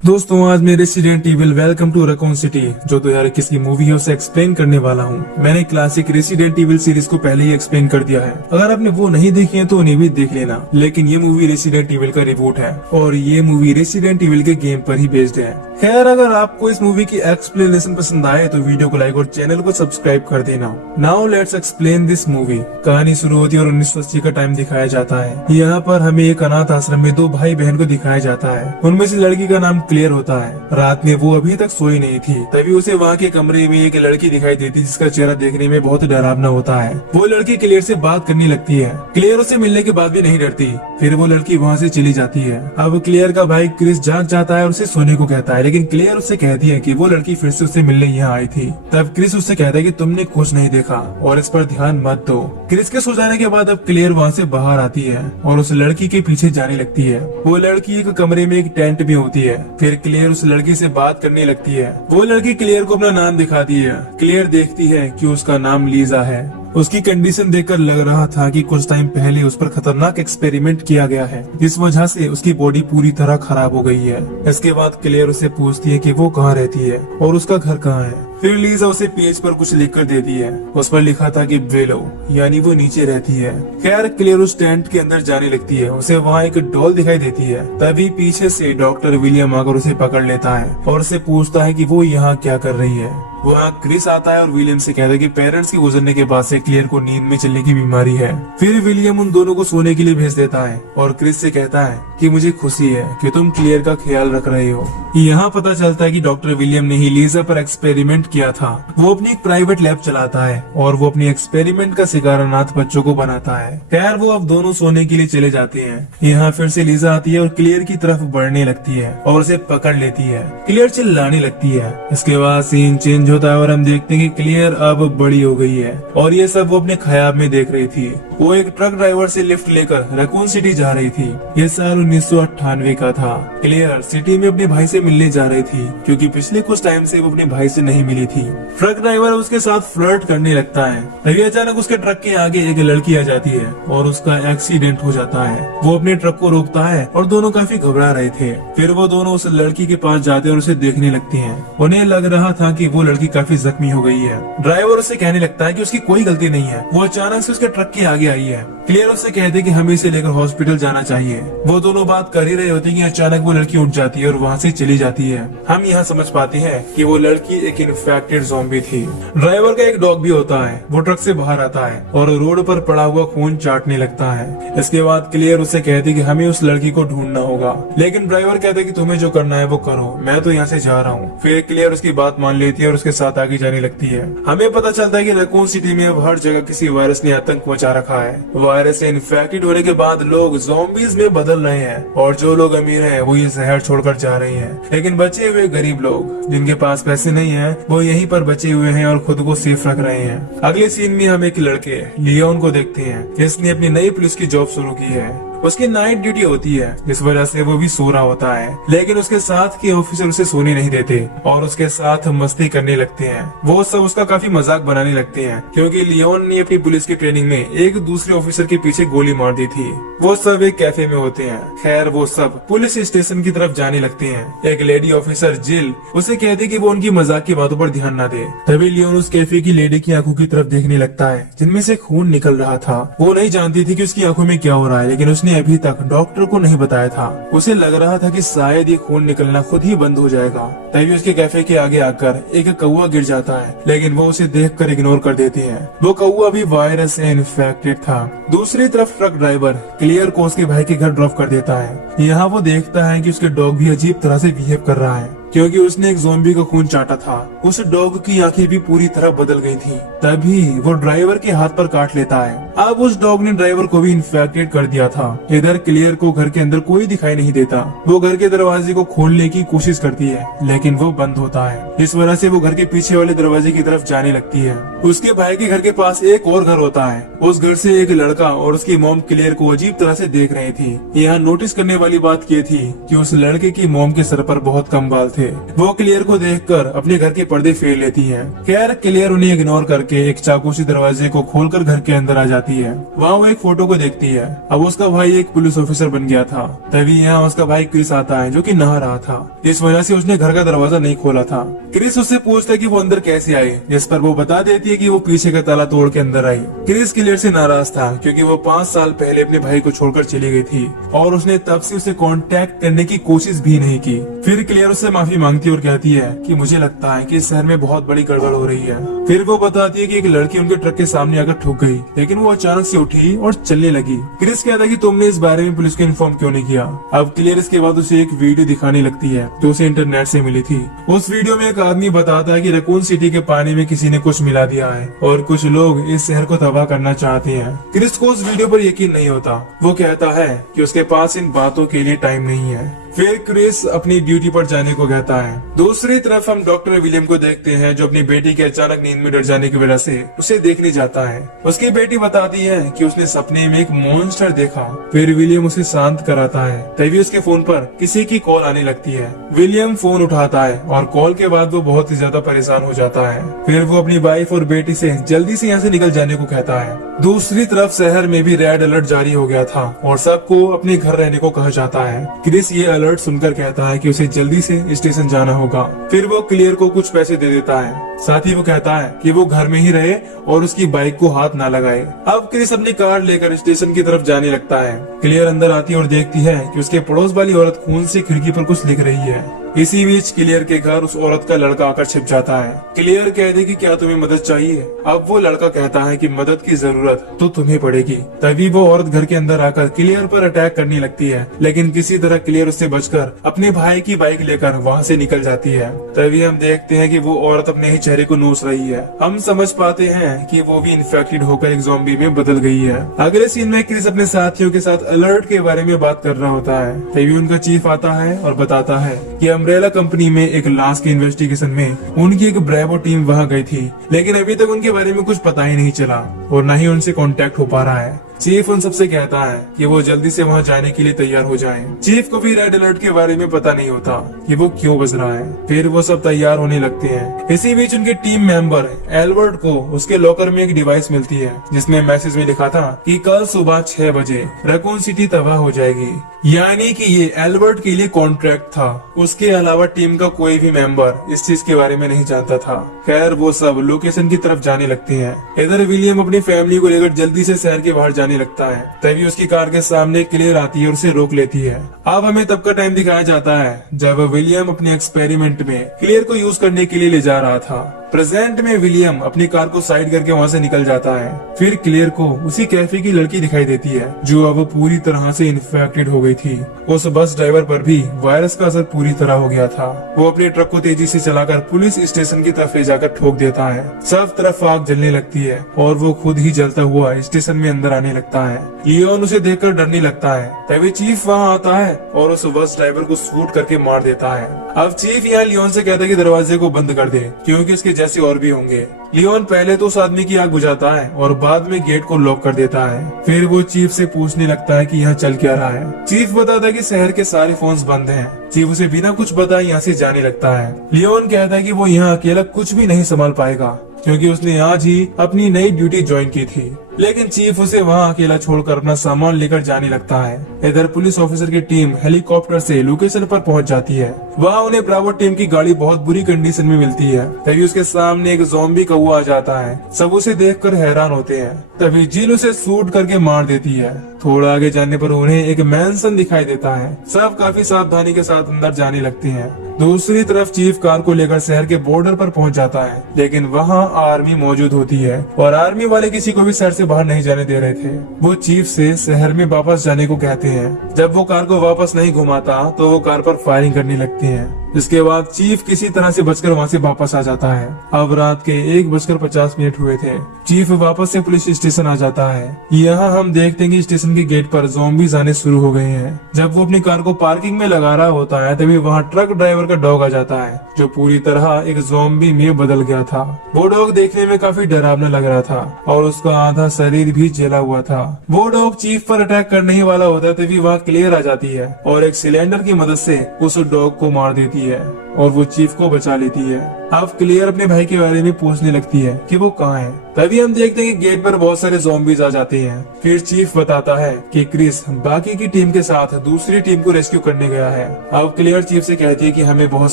दोस्तों आज मैं Resident Evil welcome to Raccoon City जो 2021 की मूवी है उसे एक्सप्लेन करने वाला हूँ। मैंने क्लासिक रेसिडेंट इविल सीरीज को पहले ही एक्सप्लेन कर दिया है। अगर आपने वो नहीं देखी है तो उन्हें भी देख लेना। लेकिन ये मूवी रेसिडेंट इविल का रिबूट है और ये मूवी रेसिडेंट इविल के गेम पर ही बेस्ड है। खैर अगर आपको इस मूवी की एक्सप्लेनेशन पसंद आए तो वीडियो को लाइक और चैनल को सब्सक्राइब कर देना। Now let's explain this movie. कहानी शुरू होती है और 1980 का टाइम दिखाया जाता है। यहाँ पर हमें एक अनाथ आश्रम में दो भाई बहन को दिखाया जाता है। उनमें से लड़की का नाम क्लियर होता है। रात में वो अभी तक सोई नहीं थी, तभी उसे वहाँ के कमरे में एक लड़की दिखाई देती जिसका चेहरा देखने में बहुत डरावना होता है। वो लड़की क्लियर से बात करने लगती है। क्लियर उसे मिलने के बाद भी नहीं डरती। फिर वो लड़की वहाँ से चली जाती है। अब क्लियर का भाई क्रिस जाग जाता है और उसे सोने को कहता है, लेकिन क्लियर उससे कहती है कि वो लड़की फिर से उससे मिलने यहाँ आई थी। तब क्रिस उससे कहता है कि तुमने कुछ नहीं देखा और इस पर ध्यान मत दो। क्रिस के सो जाने के बाद अब क्लियर वहाँ से बाहर आती है और उस लड़की के पीछे जाने लगती है। वो लड़की एक कमरे में एक टेंट में होती है। फिर क्लियर उस लड़की से बात करने लगती है। वो लड़की क्लियर को अपना नाम दिखाती है। क्लियर देखती है कि उसका नाम लीजा है। उसकी कंडीशन देखकर लग रहा था कि कुछ टाइम पहले उस पर खतरनाक एक्सपेरिमेंट किया गया है, जिस वजह से उसकी बॉडी पूरी तरह खराब हो गई है। इसके बाद क्लियर उसे पूछती है कि वो कहाँ रहती है और उसका घर कहाँ है। फिर लीजा उसे पेज पर कुछ लिखकर देती है। उस पर लिखा था कि बेलो, यानी वो नीचे रहती है। खैर क्लियर उस टेंट के अंदर जाने लगती है। उसे वहाँ एक डॉल दिखाई देती है। तभी पीछे से डॉक्टर विलियम आकर उसे पकड़ लेता है और उसे पूछता है कि वो यहाँ क्या कर रही है। वहाँ क्रिस आता है और विलियम से कहता है कि पेरेंट्स के गुजरने के बाद से क्लियर को नींद में चलने की बीमारी है। फिर विलियम उन दोनों को सोने के लिए भेज देता है और क्रिस से कहता है कि मुझे खुशी है कि तुम क्लियर का ख्याल रख रहे हो। यहाँ पता चलता है कि डॉक्टर विलियम ने ही लीजा पर एक्सपेरिमेंट किया था। वो अपनी एक प्राइवेट लैब चलाता है और वो अपनी एक्सपेरिमेंट का शिकार अनाथ बच्चों को बनाता है। खैर वो अब दोनों सोने के लिए चले जाते हैं। यहाँ फिर से लीजा आती है और क्लियर की तरफ बढ़ने लगती है और उसे पकड़ लेती है। क्लियर चिल्लाने लगती है। इसके बाद सीन चेंज होता है और हम देखते हैं कि क्लियर अब बड़ी हो गई है और ये सब वो अपने ख्याल में देख रही थी। वो एक ट्रक ड्राइवर से लिफ्ट लेकर रैकून सिटी जा रही थी। ये साल 1998 का था। क्लियर सिटी में अपने भाई से मिलने जा रही थी क्योंकि पिछले कुछ टाइम से वो अपने भाई से नहीं मिली थी। ट्रक ड्राइवर उसके साथ फ्लर्ट करने लगता है। तभी अचानक उसके ट्रक के आगे एक लड़की आ जाती है और उसका एक्सीडेंट हो जाता है। वो अपने ट्रक को रोकता है और दोनों काफी घबरा रहे थे। फिर वो दोनों उस लड़की के पास जाते हैं और उसे देखने लगती हैं। उन्हें लग रहा था कि वो लड़की काफी जख्मी हो गई है। ड्राइवर उससे कहने लगता है कि उसकी कोई गलती नहीं है, वो अचानक से उसके ट्रक के आगे आई है। क्लियर उससे कहते हैं कि हमें इसे लेकर हॉस्पिटल जाना चाहिए। वो दोनों बात कर ही रहे होते हैं कि अचानक वो लड़की उठ जाती है और वहाँ से चली जाती है। हम यहाँ समझ पाते हैं कि वो लड़की एक इन्फेक्टेड ज़ॉम्बी थी। ड्राइवर का एक डॉग भी होता है। वो ट्रक से बाहर आता है और रोड पर पड़ा हुआ खून चाटने लगता है। इसके बाद क्लियर उससे कहती है कि हमें उस लड़की को ढूंढना होगा, लेकिन ड्राइवर कहता है कि तुम्हें जो करना है वो करो, मैं तो यहाँ से जा रहा हूँ। फिर क्लियर उसकी बात मान लेती है और उसके साथ आगे जाने लगती है। हमें पता चलता है कि रैकून सिटी में अब हर जगह किसी वायरस ने आतंक मचा रखा है। वायरस से इन्फेक्टेड होने के बाद लोग ज़ॉम्बीज में बदल रहे हैं और जो लोग अमीर हैं वो ये शहर छोड़कर जा रहे हैं, लेकिन बचे हुए गरीब लोग जिनके पास पैसे नहीं है वो यहीं पर बचे हुए हैं और खुद को सेफ रख रहे हैं। अगले सीन में हम एक लड़के लियोन को देखते हैं जिसने अपनी नई पुलिस की जॉब शुरू की है। उसकी नाइट ड्यूटी होती है, इस वजह से वो भी सो रहा होता है, लेकिन उसके साथ के ऑफिसर उसे सोने नहीं देते और उसके साथ मस्ती करने लगते हैं। वो सब उसका काफी मजाक बनाने लगते हैं क्योंकि लियोन ने अपनी पुलिस की ट्रेनिंग में एक दूसरे ऑफिसर के पीछे गोली मार दी थी। वो सब एक कैफे में होते हैं। खैर वो सब पुलिस स्टेशन की तरफ जाने लगते हैं। एक लेडी ऑफिसर जिल उसे कहती कि वो उनकी मजाक की बातों पर ध्यान न दे। तभी लियोन उस कैफे की लेडी की आंखों की तरफ देखने लगता है जिनमें से खून निकल रहा था। वो नहीं जानती थी कि उसकी आंखों में क्या हो रहा है, लेकिन उसने अभी तक डॉक्टर को नहीं बताया था। उसे लग रहा था कि शायद ये खून निकलना खुद ही बंद हो जाएगा। तभी उसके कैफे के आगे आकर एक कौवा गिर जाता है, लेकिन वो उसे देखकर इग्नोर कर देती है। वो कौवा भी वायरस से इन्फेक्टेड था। दूसरी तरफ ट्रक ड्राइवर क्लियर को उसके भाई के घर ड्रॉप कर देता है। यहाँ वो देखता है कि उसके डॉग भी अजीब तरह से बिहेव कर रहा है क्योंकि उसने एक ज़ॉम्बी का खून चाटा था। उस डॉग की आंखें भी पूरी तरह बदल गई थी। तभी वो ड्राइवर के हाथ पर काट लेता है। अब उस डॉग ने ड्राइवर को भी इन्फेक्टेड कर दिया था। इधर क्लियर को घर के अंदर कोई दिखाई नहीं देता। वो घर के दरवाजे को खोलने की कोशिश करती है, लेकिन वो बंद होता है। इस वजह से वो घर के पीछे वाले दरवाजे की तरफ जाने लगती है। उसके भाई के घर के पास एक और घर होता है। उस घर से एक लड़का और उसकी मॉम क्लियर को अजीब तरह से देख रही थी। यहाँ नोटिस करने वाली बात ये थी कि उस लड़के की मॉम के सर पर बहुत कम बाल थे। थे। वो क्लियर को देखकर अपने घर के पर्दे फेर लेती है। खैर क्लियर उन्हें इग्नोर करके एक चाकू से दरवाजे को खोलकर घर के अंदर आ जाती है। वहाँ वो एक फोटो को देखती है। अब उसका भाई एक पुलिस ऑफिसर बन गया था। तभी यहाँ उसका भाई क्रिस आता है जो कि नहा रहा था। इस वजह से उसने घर का दरवाजा नहीं खोला था। क्रिस उससे पूछता है कि वो अंदर कैसे आई, जिस पर वो बता देती है कि वो पीछे का ताला तोड़ के अंदर आई। क्रिस क्लियर से नाराज था क्योंकि वो 5 साल पहले अपने भाई को छोड़कर चली गई थी और उसने तब से उसे कांटेक्ट करने की कोशिश भी नहीं की। फिर क्लियर उससे माफी मांगती है और कहती है कि मुझे लगता है कि इस शहर में बहुत बड़ी गड़बड़ हो रही है। फिर वो बताती है कि एक लड़की उनके ट्रक के सामने आकर ठुक गई, लेकिन वो अचानक से उठी और चलने लगी। क्रिस कहता है कि तुमने इस बारे में पुलिस को इन्फॉर्म क्यों नहीं किया। अब क्लियर इसके बाद उसे एक वीडियो दिखाने लगती है जो उसे इंटरनेट से मिली थी। उस वीडियो में एक आदमी बताता है कि रकून सिटी के पानी में किसी ने कुछ मिला दिया है और कुछ लोग इस शहर को तबाह करना चाहते हैं। क्रिस को उस वीडियो पर यकीन नहीं होता। वो कहता है कि उसके पास इन बातों के लिए टाइम नहीं है। फिर क्रिस अपनी ड्यूटी पर जाने को कहता है। दूसरी तरफ हम डॉक्टर विलियम को देखते हैं जो अपनी बेटी के अचानक नींद में डर जाने की वजह से उसे देखने जाता है। उसकी बेटी बताती है कि उसने सपने में एक मॉन्स्टर देखा। फिर विलियम उसे शांत कराता है। तभी उसके फोन पर किसी की कॉल आने लगती है। विलियम फोन उठाता है और कॉल के बाद वो बहुत ही ज्यादा परेशान हो जाता है। फिर वो अपनी वाइफ और बेटी से जल्दी से यहाँ से निकल जाने को कहता है। दूसरी तरफ शहर में भी रेड अलर्ट जारी हो गया था और सबको अपने घर रहने को कहा जाता है। क्रिस ये अलर्ट सुनकर कहता है कि उसे जल्दी से स्टेशन जाना होगा। फिर वो क्लियर को कुछ पैसे दे देता है। साथ ही वो कहता है कि वो घर में ही रहे और उसकी बाइक को हाथ ना लगाए। अब क्रिस अपनी कार लेकर स्टेशन की तरफ जाने लगता है। क्लियर अंदर आती है और देखती है कि उसके पड़ोस वाली औरत खून से खिड़की पर कुछ लिख रही है। इसी बीच क्लियर के घर उस औरत का लड़का आकर छिप जाता है। क्लियर कहती कि क्या तुम्हें मदद चाहिए। अब वो लड़का कहता है कि मदद की जरूरत तो तुम्हें पड़ेगी। तभी वो औरत घर के अंदर आकर क्लियर पर अटैक करने लगती है, लेकिन किसी तरह क्लियर उससे बचकर अपने भाई की बाइक लेकर वहाँ से निकल जाती है। तभी हम देखते हैं कि वो औरत अपने ही चेहरे को नोच रही है। हम समझ पाते हैं कि वो भी इन्फेक्टेड होकर एक ज़ॉम्बी में बदल गई है। अगले सीन में क्रिस अपने साथियों के साथ अलर्ट के बारे में बात कर रहा होता है। तभी उनका चीफ आता है और बताता है कि अम्ब्रेला कंपनी में एक लाश के इन्वेस्टिगेशन में उनकी एक ब्रेवो टीम वहां गई थी, लेकिन अभी तक उनके बारे में कुछ पता ही नहीं चला और न ही उनसे कांटेक्ट हो पा रहा है। चीफ उन सबसे कहता है कि वो जल्दी से वहां जाने के लिए तैयार हो जाएं। चीफ को भी रेड अलर्ट के बारे में पता नहीं होता कि वो क्यों बज रहा है। फिर वो सब तैयार होने लगते हैं। इसी बीच उनके टीम मेंबर एल्बर्ट को उसके लॉकर में एक डिवाइस मिलती है जिसमें मैसेज में लिखा था कि कल सुबह 6 बजे रकून सिटी तबाह हो जाएगी। यानी कि ये एल्बर्ट के लिए कॉन्ट्रैक्ट था। उसके अलावा टीम का कोई भी मेंबर इस चीज के बारे में नहीं जानता था। खैर वो सब लोकेशन की तरफ जाने लगते हैं। इधर विलियम अपनी फैमिली को लेकर जल्दी से शहर के बाहर जाने लगता है। तभी उसकी कार के सामने क्लियर आती है और उसे रोक लेती है। अब हमें तब का टाइम दिखाया जाता है जब विलियम अपने एक्सपेरिमेंट में क्लियर को यूज करने के लिए ले जा रहा था। प्रेजेंट में विलियम अपनी कार को साइड करके वहाँ से निकल जाता है। फिर क्लियर को उसी कैफे की लड़की दिखाई देती है जो अब पूरी तरह से इन्फेक्टेड हो गई थी। उस बस ड्राइवर पर भी वायरस का असर पूरी तरह हो गया था। वो अपने ट्रक को तेजी से चलाकर पुलिस स्टेशन की तरफ ले जाकर ठोक देता है। सब तरफ आग जलने लगती है और वो खुद ही जलता हुआ स्टेशन में अंदर आने लगता है। लियोन उसे देखकर डरने लगता है। तभी चीफ वहाँ आता है और उस बस ड्राइवर को शूट करके मार देता है। अब चीफ यहाँ लियोन से कहता है कि दरवाजे को बंद कर दे क्योंकि इसके जैसे और भी होंगे। लियोन पहले तो उस आदमी की आग बुझाता है और बाद में गेट को लॉक कर देता है। फिर वो चीफ से पूछने लगता है कि यहाँ चल क्या रहा है। चीफ बताता है कि शहर के सारे फोन्स बंद हैं। चीफ उसे बिना कुछ बताए यहाँ से जाने लगता है। लियोन कहता है कि वो यहाँ अकेला कुछ भी नहीं संभाल पाएगा क्योंकि उसने आज ही अपनी नई ड्यूटी ज्वाइन की थी। लेकिन चीफ उसे वहाँ अकेला छोड़कर अपना सामान लेकर जाने लगता है। इधर पुलिस ऑफिसर की टीम हेलीकॉप्टर से लोकेशन पर पहुंच जाती है। वहाँ उन्हें ब्रावो टीम की गाड़ी बहुत बुरी कंडीशन में मिलती है। तभी उसके सामने एक ज़ॉम्बी कौवा आ जाता है। सब उसे देखकर हैरान होते हैं। तभी जिल उसे शूट करके मार देती है। थोड़ा आगे जाने पर उन्हें एक मैंसन दिखाई देता है। सब काफी सावधानी के साथ अंदर जाने लगते हैं। दूसरी तरफ चीफ कार को लेकर शहर के बॉर्डर पर पहुंच जाता है, लेकिन वहाँ आर्मी मौजूद होती है और आर्मी वाले किसी को भी शहर से बाहर नहीं जाने दे रहे थे। वो चीफ से शहर में वापस जाने को कहते हैं। जब वो कार को वापस नहीं घुमाता तो वो कार पर फायरिंग करने लगते हैं। इसके बाद चीफ किसी तरह से बचकर वहाँ से वापस आ जाता है। अब रात के 1:50 हुए थे। चीफ वापस से पुलिस स्टेशन आ जाता है। यहाँ हम देखते हैं कि स्टेशन के गेट पर ज़ॉम्बीज़ आने शुरू हो गए हैं। जब वो अपनी कार को पार्किंग में लगा रहा होता है तभी वहाँ ट्रक ड्राइवर का डॉग आ जाता है जो पूरी तरह एक ज़ॉम्बी में बदल गया था। वो डॉग देखने में काफी डरावना लग रहा था और उसका आधा शरीर भी जला हुआ था। वो डॉग चीफ पर अटैक करने ही वाला होता है तभी वहाँ क्लियर आ जाती है और एक सिलेंडर की मदद से उस डॉग को मार देती है। और वो चीफ को बचा लेती है। अब क्लियर अपने भाई के बारे में पूछने लगती है कि वो कहाँ है। तभी हम देखते हैं कि गेट पर बहुत सारे ज़ॉम्बीज आ जाते हैं। फिर चीफ बताता है कि क्रिस बाकी की टीम के साथ दूसरी टीम को रेस्क्यू करने गया है। अब क्लियर चीफ से कहती है कि हमें बहुत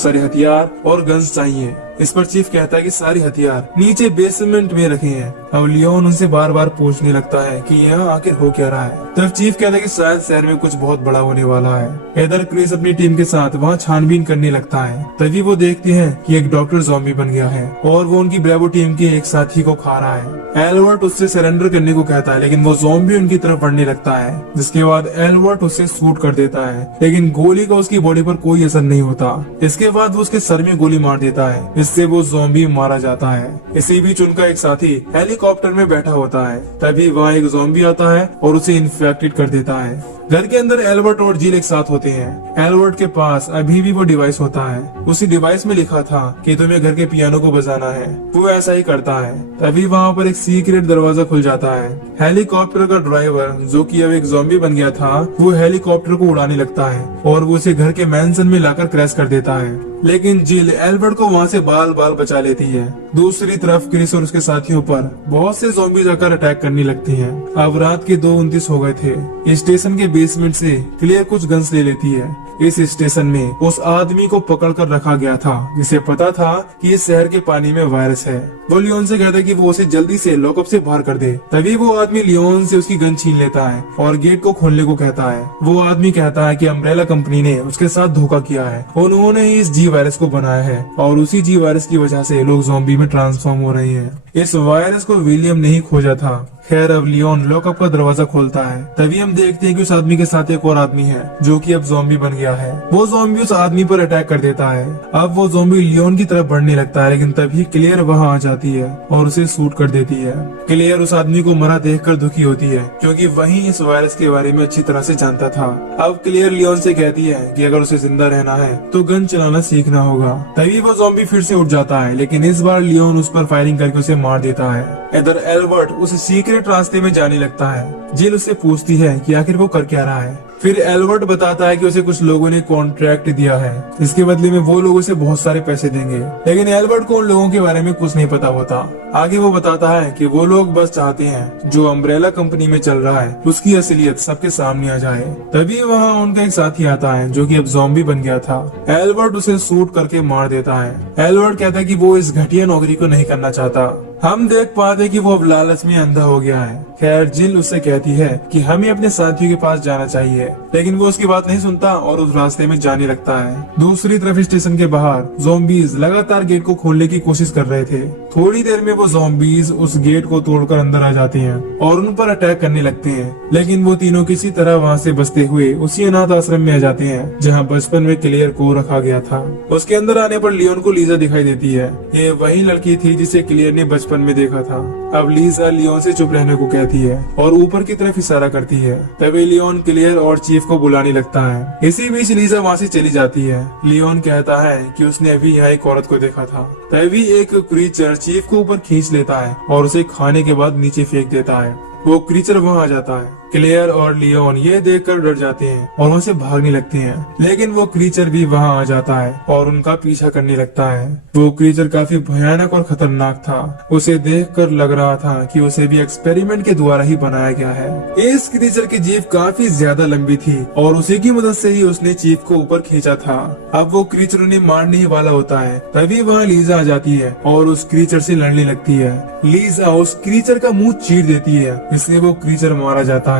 सारे हथियार और गन्स चाहिए। इस पर चीफ कहता है कि सारे हथियार नीचे बेसमेंट में रखे हैं। अब लियोन उनसे बार बार पूछने लगता है कि यहाँ आखिर हो क्या रहा है। तब चीफ कहता है कि शायद शहर में कुछ बहुत बड़ा होने वाला है। इधर क्रिस अपनी टीम के साथ वहाँ छानबीन करने लगता है। तभी वो देखते हैं कि एक डॉक्टर ज़ॉम्बी बन गया है और वो उनकी ब्रेवो टीम के एक साथी को खा रहा है। एल्बर्ट उससे सरेंडर करने को कहता है, लेकिन वो ज़ॉम्बी उनकी तरफ बढ़ने लगता है, जिसके बाद एल्बर्ट उसे शूट कर देता है, लेकिन गोली का उसकी बॉडी पर कोई असर नहीं होता। इसके बाद वो उसके सर में गोली मार देता है, इससे वो ज़ॉम्बी मारा जाता है। इसी बीच उनका एक साथी हेलीकॉप्टर में बैठा होता है। तभी वहाँ एक ज़ॉम्बी आता है और उसे इन्फेक्टेड कर देता है। घर के अंदर एल्बर्ट और जिल एक साथ होते हैं। एल्बर्ट के पास अभी भी वो डिवाइस होता है। उसी डिवाइस में लिखा था कि तुम्हें घर के पियानो को बजाना है। वो ऐसा ही करता है। तभी वहाँ पर एक सीक्रेट दरवाजा खुल जाता है। हेलीकॉप्टर का ड्राइवर, जो कि अब एक ज़ॉम्बी बन गया था, वो हेलीकॉप्टर को उड़ाने लगता है और वो उसे घर के मैंशन में लाकर क्रैश कर देता है। लेकिन जिल एल्बर्ट को वहाँ से बाल बाल बचा लेती है। दूसरी तरफ क्रिस और उसके साथियों पर बहुत से ज़ॉम्बीज आकर अटैक करने लगती हैं। अब रात के 2:29 हो गए थे। स्टेशन के बेसमेंट से क्लियर कुछ गन्स ले लेती है। इस स्टेशन में उस आदमी को पकड़ कर रखा गया था जिसे पता था कि इस शहर के पानी में वायरस है। वो लियोन से कहता है कि वो उसे जल्दी से लॉकअप से बाहर कर दे। तभी वो आदमी लियोन से उसकी गन छीन लेता है और गेट को खोलने को कहता है। वो आदमी कहता है कि अम्ब्रेला कंपनी ने उसके साथ धोखा किया है। उन्होंने ही इस जी वायरस को बनाया है और उसी जी वायरस की वजह से लोग ज़ॉम्बी में ट्रांसफॉर्म हो रहे हैं। इस वायरस को विलियम ने ही खोजा था। खैर, अब लियोन लॉकअप का दरवाजा खोलता है। तभी हम देखते हैं कि उस आदमी के साथ एक और आदमी है जो कि अब ज़ॉम्बी बन गया है। वो ज़ॉम्बी उस आदमी पर अटैक कर देता है। अब वो ज़ॉम्बी लियोन की तरफ बढ़ने लगता है, लेकिन तभी क्लियर वहाँ आ जाती है और उसे शूट कर देती है। क्लियर उस आदमी को मरा देखकर दुखी होती है, क्योंकि वही इस वायरस के बारे में अच्छी तरह से जानता था। अब क्लियर लियोन से कहती है कि अगर उसे जिंदा रहना है तो गन चलाना सीखना होगा। तभी वो ज़ॉम्बी फिर से उठ जाता है, लेकिन इस बार लियोन उस पर फायरिंग करके उसे मार देता है। इधर एल्बर्ट उस सीक्रेट रास्ते में जाने लगता है। जिल उससे पूछती है कि आखिर वो कर क्या रहा है। फिर एल्बर्ट बताता है कि उसे कुछ लोगों ने कॉन्ट्रैक्ट दिया है, इसके बदले में वो लोग उसे बहुत सारे पैसे देंगे। लेकिन एल्बर्ट को उन लोगों के बारे में कुछ नहीं पता होता। आगे वो बताता है कि वो लोग बस चाहते हैं जो अम्ब्रेला कंपनी में चल रहा है उसकी असलियत सबके सामने आ जाए। तभी वहाँ उनका एक साथी आता है जो कि अब ज़ॉम्बी बन गया था। एल्बर्ट उसे शूट करके मार देता है। एल्बर्ट कहता है कि वो इस घटिया नौकरी को नहीं करना चाहता। हम देख पाते हैं कि वो अब लालच में अंधा हो गया है। खैर, जिल उससे कहती है कि हमें अपने साथियों के पास जाना चाहिए, लेकिन वो उसकी बात नहीं सुनता और उस रास्ते में जाने लगता है। दूसरी तरफ स्टेशन के बाहर ज़ॉम्बीज लगातार गेट को खोलने की कोशिश कर रहे थे। थोड़ी देर में वो ज़ॉम्बीज उस गेट को तोड़कर अंदर आ जाते हैं और उन पर अटैक करने लगते हैं, लेकिन वो तीनों किसी तरह वहाँ से बचते हुए उसी अनाथ आश्रम में आ जाते हैं जहाँ बचपन में क्लियर को रखा गया था। उसके अंदर आने पर लियोन को लीजा दिखाई देती है। ये वही लड़की थी जिसे क्लियर ने बचपन में देखा था। अब लीजा लियोन से चुप रहने को कहती है और ऊपर की तरफ इशारा करती है। तभी लियोन क्लियर और चीफ को बुलाने लगता है। इसी बीच लीजा वहाँ से चली जाती है। लियोन कहता है कि उसने अभी यहाँ एक औरत को देखा था। तभी एक क्रीचर चीफ को ऊपर खींच लेता है और उसे खाने के बाद नीचे फेंक देता है। वो क्रीचर वहाँ आ जाता है। क्लेयर और लियोन ये देखकर डर जाते हैं और वहाँ से भागने लगते हैं, लेकिन वो क्रीचर भी वहाँ आ जाता है और उनका पीछा करने लगता है। वो क्रीचर काफी भयानक और खतरनाक था। उसे देखकर लग रहा था कि उसे भी एक्सपेरिमेंट के द्वारा ही बनाया गया है। इस क्रीचर की जीभ काफी ज्यादा लंबी थी और उसी की मदद से ही उसने चीफ को ऊपर खींचा था। अब वो क्रीचर उन्हें मारने ही वाला होता है। तभी वहाँ लीजा आ जाती है और उस क्रीचर से लड़ने लगती है। लीजा उस क्रीचर का मुंह चीर देती है, इसलिए वो क्रीचर मारा जाता है।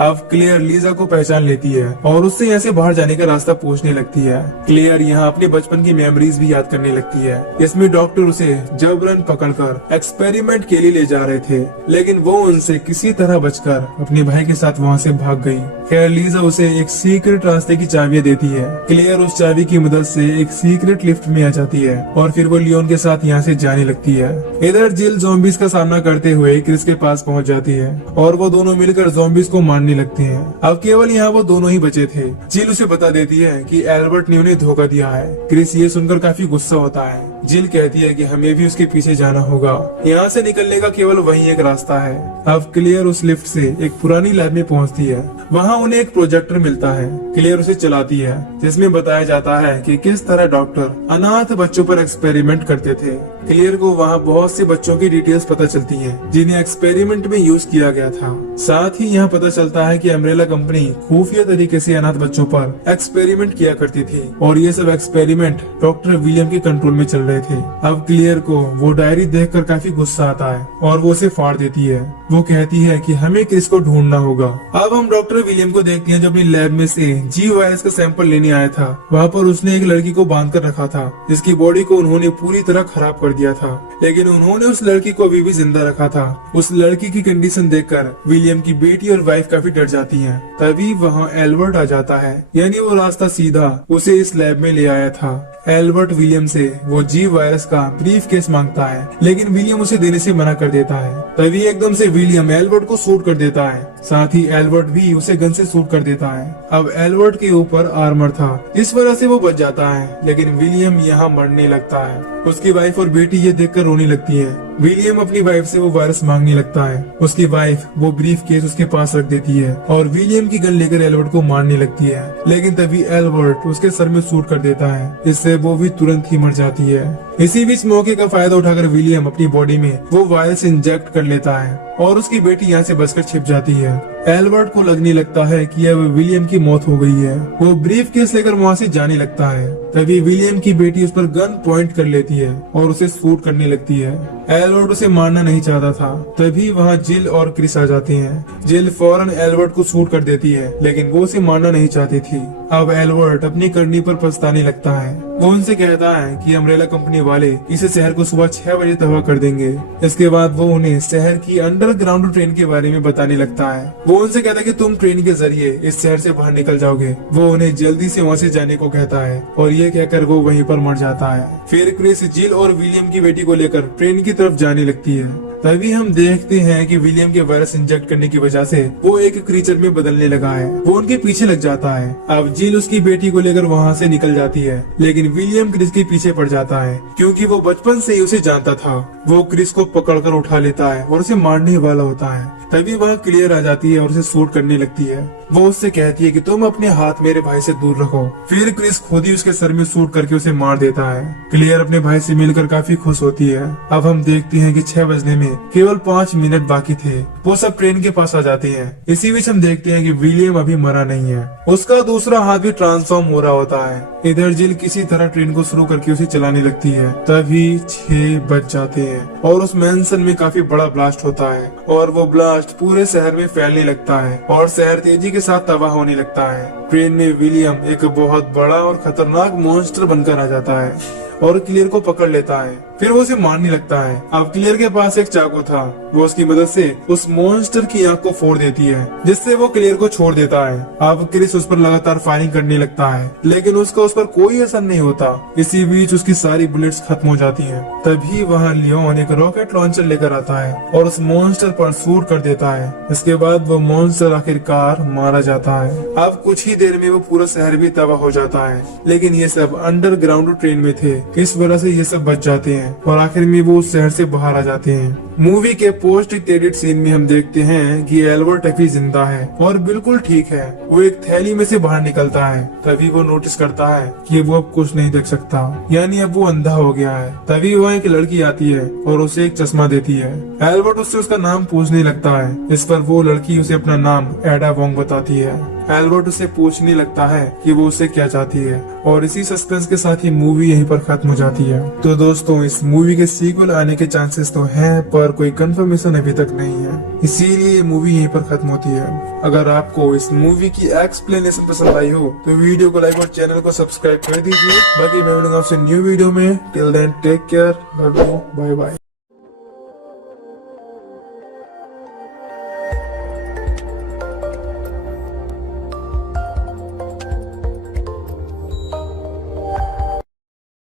अब क्लेयर लीजा को पहचान लेती है और उससे यहाँ से बाहर जाने का रास्ता पूछने लगती है। क्लेयर यहाँ अपने बचपन की मेमोरीज भी याद करने लगती है। इसमें डॉक्टर उसे जबरन पकड़कर एक्सपेरिमेंट के लिए ले जा रहे थे, लेकिन वो उनसे किसी तरह बचकर अपने भाई के साथ वहाँ से भाग गई। खैर, लीजा उसे एक सीक्रेट रास्ते की चाबियां देती है। क्लेयर उस चाबी की मदद से एक सीक्रेट लिफ्ट में आ जाती है और फिर वो लियोन के साथ यहाँ से जाने लगती है। इधर जिल ज़ॉम्बीज का सामना करते हुए क्रिस के पास पहुँच जाती है और वो दोनों मिलकर ज़ॉम्बी भी इसको मारने लगते हैं। अब केवल यहाँ वो दोनों ही बचे थे। जिल उसे बता देती है कि एल्बर्ट ने उन्हें धोखा दिया है। क्रिस ये सुनकर काफी गुस्सा होता है। जिल कहती है कि हमें भी उसके पीछे जाना होगा। यहाँ से निकलने का केवल वही एक रास्ता है। अब क्लियर उस लिफ्ट से एक पुरानी लैब में पहुँचती है। वहाँ उन्हें एक प्रोजेक्टर मिलता है। क्लियर उसे चलाती है, जिसमें बताया जाता है कि किस तरह डॉक्टर अनाथ बच्चों पर एक्सपेरिमेंट करते थे। क्लियर को वहाँ बहुत से बच्चों की डिटेल्स पता चलती हैं, जिन्हें एक्सपेरिमेंट में यूज किया गया था। साथ ही यहाँ पता चलता है कि अम्ब्रेला कंपनी खुफिया तरीके से अनाथ बच्चों पर एक्सपेरिमेंट किया करती थी और ये सब एक्सपेरिमेंट डॉक्टर विलियम के कंट्रोल में चल रहे थे। अब क्लियर को वो डायरी देखकर काफी गुस्सा आता है और वो उसे फाड़ देती है। वो कहती है कि हमें क्रिस को ढूंढना होगा। अब हम डॉक्टर विलियम को देखते हैं जो अपनी लैब में से जी वायरस का सैंपल लेने आया था। वहाँ पर उसने एक लड़की को बांध कर रखा था, जिसकी बॉडी को उन्होंने पूरी तरह खराब कर दिया था, लेकिन उन्होंने उस लड़की को अभी भी जिंदा रखा था। उस लड़की की कंडीशन देखकर विलियम की बेटी और वाइफ काफी डर जाती हैं। तभी वहाँ एल्बर्ट आ जाता है, यानी वो रास्ता सीधा उसे इस लैब में ले आया था। एल्बर्ट विलियम से वो जी वायरस का ब्रीफ केस मांगता है, लेकिन विलियम उसे देने से मना कर देता है। तभी एकदम से विलियम एल्बर्ट को शूट कर देता है, साथ ही एल्बर्ट भी उसे गन से शूट कर देता है। अब एल्बर्ट के ऊपर आर्मर था, इस वजह से वो बच जाता है, लेकिन विलियम यहाँ मरने लगता है। उसकी वाइफ और बेटी ये देखकर रोने लगती है। विलियम अपनी वाइफ से वो वायरस मांगने लगता है। उसकी वाइफ वो ब्रीफ केस उसके पास रख देती है और विलियम की गन लेकर एल्बर्ट को मारने लगती है, लेकिन तभी एल्बर्ट उसके सर में शूट कर देता है, इससे वो भी तुरंत ही मर जाती है। इसी बीच मौके का फायदा उठाकर विलियम अपनी बॉडी में वो वायरस इंजेक्ट कर लेता है और उसकी बेटी यहाँ से बचकर छिप जाती है। एल्बर्ट को लगने लगता है कि अब विलियम की मौत हो गई है। वो ब्रीफ केस लेकर वहाँ से जाने लगता है। तभी विलियम की बेटी उस पर गन पॉइंट कर लेती है और उसे शूट करने लगती है। एल्बर्ट उसे मारना नहीं चाहता था। तभी वहाँ जिल और क्रिस आ जाते हैं। जिल फौरन एल्बर्ट को शूट कर देती है, लेकिन वो उसे मारना नहीं चाहती थी। अब एल्बर्ट अपनी करनी पर पछताने लगता है। वो उनसे कहता है कि अम्ब्रेला कंपनी वाले इसे शहर को सुबह 6 बजे तबाह कर देंगे। इसके बाद वो उन्हें शहर की अंडरग्राउंड ट्रेन के बारे में बताने लगता है। वो उनसे कहता है कि तुम ट्रेन के जरिए इस शहर से बाहर निकल जाओगे। वो उन्हें जल्दी से वहाँ से जाने को कहता है और ये कहकर वो वहीं पर मर जाता है। फिर क्रिस जिल और विलियम की बेटी को लेकर ट्रेन की तरफ जाने लगती है। तभी हम देखते हैं कि विलियम के वायरस इंजेक्ट करने की वजह से वो एक क्रीचर में बदलने लगा है। वो उनके पीछे लग जाता है। अब जिल उसकी बेटी को लेकर वहाँ से निकल जाती है, लेकिन विलियम क्रिस के पीछे पड़ जाता है, क्योंकि वो बचपन से ही उसे जानता था। वो क्रिस को पकड़कर उठा लेता है और उसे मारने वाला होता है। तभी वह क्लियर आ जाती है और उसे शूट करने लगती है। वो उससे कहती है कि तुम अपने हाथ मेरे भाई से दूर रखो। फिर क्रिस खुद ही उसके सर में शूट करके उसे मार देता है। क्लियर अपने भाई से मिलकर काफी खुश होती है। अब हम देखते हैं कि 6 बजने में केवल 5 मिनट बाकी थे। वो सब ट्रेन के पास आ जाते हैं। इसी बीच हम देखते हैं कि विलियम अभी मरा नहीं है, उसका दूसरा हाथ भी ट्रांसफॉर्म हो रहा होता है। इधर जिल किसी तरह ट्रेन को शुरू करके उसे चलाने लगती है। तभी 6 बज जाते हैं और उस मैंसन में काफी बड़ा ब्लास्ट होता है और वो ब्लास्ट पूरे शहर में फैलने लगता है और शहर तेजी के साथ तबाह होने लगता है। ट्रेन में विलियम एक बहुत बड़ा और खतरनाक मॉन्स्टर बनकर आ जाता है और क्लियर को पकड़ लेता है। फिर वो उसे मारने लगता है। अब क्लियर के पास एक चाकू था। वो उसकी मदद से उस मॉन्स्टर की आंख को फोड़ देती है, जिससे वो क्लियर को छोड़ देता है। अब क्रिस उस पर लगातार फायरिंग करने लगता है, लेकिन उसका उस पर कोई असर नहीं होता। इसी बीच उसकी सारी बुलेट्स खत्म हो जाती हैं। तभी वहाँ लियोन एक रॉकेट लॉन्चर लेकर आता है और उस मॉन्स्टर पर शूट कर देता है। इसके बाद वो मॉन्स्टर आखिरकार मारा जाता है। अब कुछ ही देर में वो पूरा शहर भी तबाह हो जाता है, लेकिन ये सब अंडरग्राउंड ट्रेन में थे, इस वजह से ये सब बच जाते हैं और आखिर में वो उस शहर से बाहर आ जाते हैं। मूवी के पोस्ट क्रेडिट सीन में हम देखते हैं कि एल्बर्ट अभी जिंदा है और बिल्कुल ठीक है। वो एक थैली में से बाहर निकलता है। तभी वो नोटिस करता है कि वो अब कुछ नहीं देख सकता, यानी अब वो अंधा हो गया है। तभी वहाँ एक लड़की आती है और उसे एक चश्मा देती है। एल्बर्ट उससे उसका नाम पूछने लगता है। इस पर वो लड़की उसे अपना नाम एडा वोंग बताती है। एल्बर्ट उसे पूछने लगता है कि वो उसे क्या चाहती है और इसी सस्पेंस के साथ ही मूवी यहीं पर खत्म हो जाती है। तो दोस्तों, इस मूवी के सीक्वल आने के चांसेस तो हैं, पर कोई कंफर्मेशन अभी तक नहीं है, इसीलिए ये मूवी यहीं पर खत्म होती है। अगर आपको इस मूवी की एक्सप्लेनेशन पसंद आई हो तो वीडियो को लाइक और चैनल को सब्सक्राइब कर दीजिए। बाकी मैं मिलूंगा आपसे न्यू वीडियो में। Till then take care, love you, bye bye.